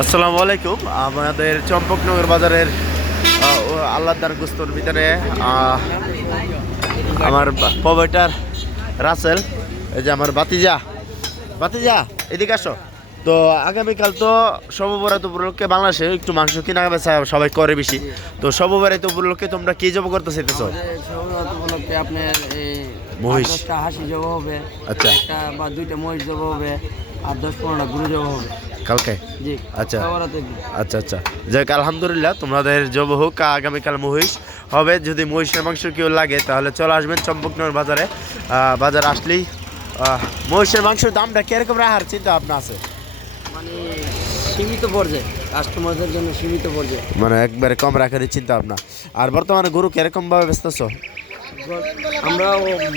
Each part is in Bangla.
আসসালামু আলাইকুম। আমাদের চম্পকনগর বাজারের আল্লাহদার গুস্তর ভিতরে আমার প্রোভাইডার রাসেল, এই যে আমার ভাতিজা ভাতিজা এদিকে আসো। তো আগামীকাল তো শবে বরাত উপলক্ষে বাংলাদেশে একটু মাংস কিনা বেচা সবাই করে বেশি। তো শবে বরাত উপলক্ষে তোমরা কি জব করতে চাইতেছো? উপলক্ষে আপনার মহিষ। 10টা হাসি জব হবে, আচ্ছা। একটা বা 2টা মহিষ জব হবে, আর 10-15টা গরু জব হবে। কালকে? জি। আচ্ছা সবারতে আচ্ছা আচ্ছা, যাক আলহামদুলিল্লাহ, তোমাদের জব হোক। আগামীকাল মহিষ হবে। যদি মহিষের মাংস কেউ লাগে তাহলে চলে আসবেন চম্পকনগর বাজারে। বাজার আসলেই মহিষের মাংসের দামটা কিরকম রাখার চিন্তা ভাবনা আছে? মানে সীমিত পর্যায়ে, কাস্টমারদের জন্য সীমিত পর্যায়ে, মানে একবারে কম রাখারই চিন্তা ভাবনা। আর বর্তমানে গরু কিরকম ভাবে বেচতেছো? আমরা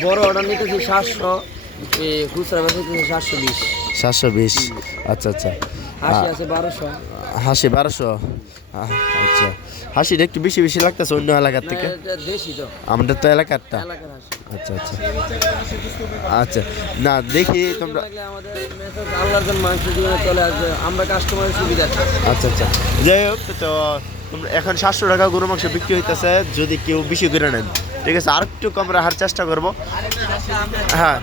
বড় অর্ডার নিতেছি 700, খুচরা বেচতেছি 720। 720। আচ্ছা আচ্ছা। হাসি আছে 1200। হাসি 1200। আচ্ছা, হাসিটা একটু বেশি বেশি লাগতেছে অন্য এলাকার থেকে। দেশি তো, আমাদের তো এলাকারটা। এলাকার হাসি। আচ্ছা আচ্ছা আচ্ছা, না দেখি তোমরা। লাগলে আমাদের মেসেজ আল্লাহর জন্য মাংস জীবনে চলে আসবে, আমরা কাস্টমারের সুবিধা। আচ্ছা আচ্ছা, যাই হোক, তো তোমরা এখন 700 টাকা গরু মাংস বিক্রি হইতেছে। যদি কেউ বেশি করে নেন, ঠিক আছে, আর একটু কম রাখার চেষ্টা করবো। হ্যাঁ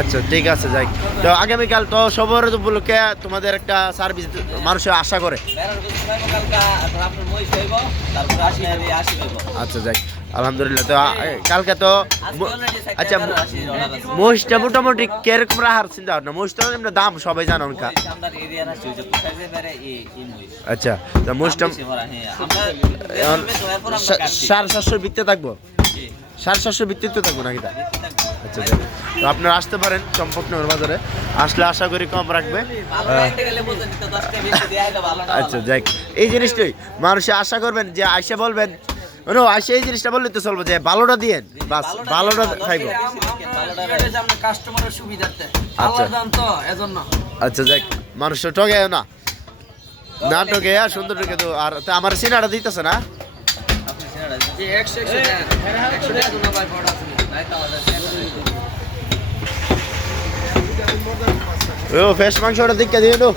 আচ্ছা ঠিক আছে, যাই। তো আগামীকাল তো সবার উপলক্ষে তোমাদের একটা সার্ভিস মানুষের আশা করে। আচ্ছা যাই, আলহামদুলিল্লাহ। তো কালকে তো আচ্ছা, মহিষটা মোটামুটি কিরকম রাখার চিন্তা ভাবনা? মহিষটা এমনি দাম সবাই জানো অনকা। আচ্ছা, তো মহিষটা 750 ভিত্তি থাকবো, 750 ভিত্তিতে থাকবো নাকি? আচ্ছা যাই, তো আপনারা আসতে পারেন চম্পকনগর বাজারে। আসলে আশা করি কম রাখবে। আচ্ছা যাই, এই জিনিসটাই মানুষে আশা করবেন যে আইসা বলবেন, আইসা এই জিনিসটা বললে তো চলবো যে ভালোটা দিয়েন, বাস ভালোটা খাইবো। কাস্টমারের সুবিধার্থে আচ্ছা। আল্লাহর দান তো এজন্য। আচ্ছা যাই, মানুষ ঠকে না, না ঠকে সুন্দর ঠকে। তো আর তা আমার সিনাটা দিতেছে না। জি 100 দেন, 100 টাকা তো না ভাই বড় আছে। ও ফ্রেশ মাংসটা দিকে দিয়ে দাও।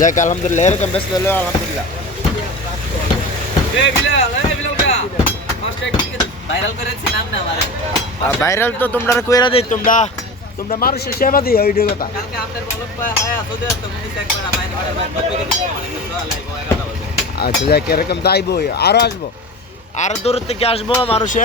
যাক আলহামদুলিল্লাহ, এরকম ব্যস্ত হলো আলহামদুলিল্লাহ। ভাইরাল তো তোমরা কইরা দেই, তোমরা তোমরা মানুষের সেবা দিও, ওই কথা। আচ্ছা যাক, এরকম দাইবই, আরো আসবো, আরো দূর থেকে আসবো মানুষে।